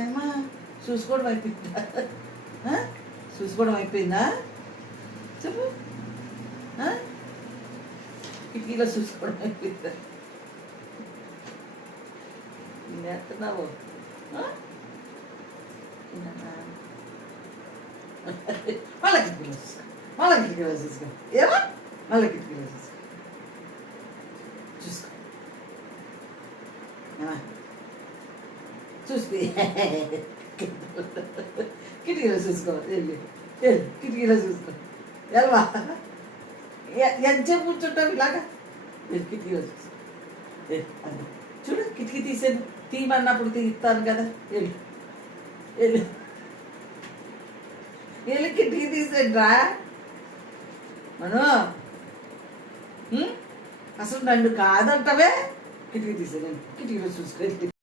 ఏమా చూసుకోవడం అయిపోయిందా? చూసుకోవడం అయిపోయిందా చెప్పు. కిటికీలో చూసుకోవడం అయిపోయిందా? నేస్తున్నావు మళ్ళీ కిటికీలో చూసుకో, మళ్ళీ కిటికీలో చూసుకో. ఏమా మళ్ళీ కిటికీలో చూసుకో చూసుకో చూస్తే కిటికీలో చూసుకో. వెళ్ళి కిటికీలో చూసుకో. ఎల్వా ఎంతసేపు కూర్చుంటావు ఇలాగా? కిటికీలో చూసుకో. చూడు కిటికీ తీసాను, తీయమన్నప్పుడు తీస్తాను కదా. వెళ్ళి వెళ్ళి వెళ్ళి కిటికీ తీసాను రా మను. అసలు నన్ను కాదంటవే. కిటికీ తీసాను, కిటికీలో చూసుకో.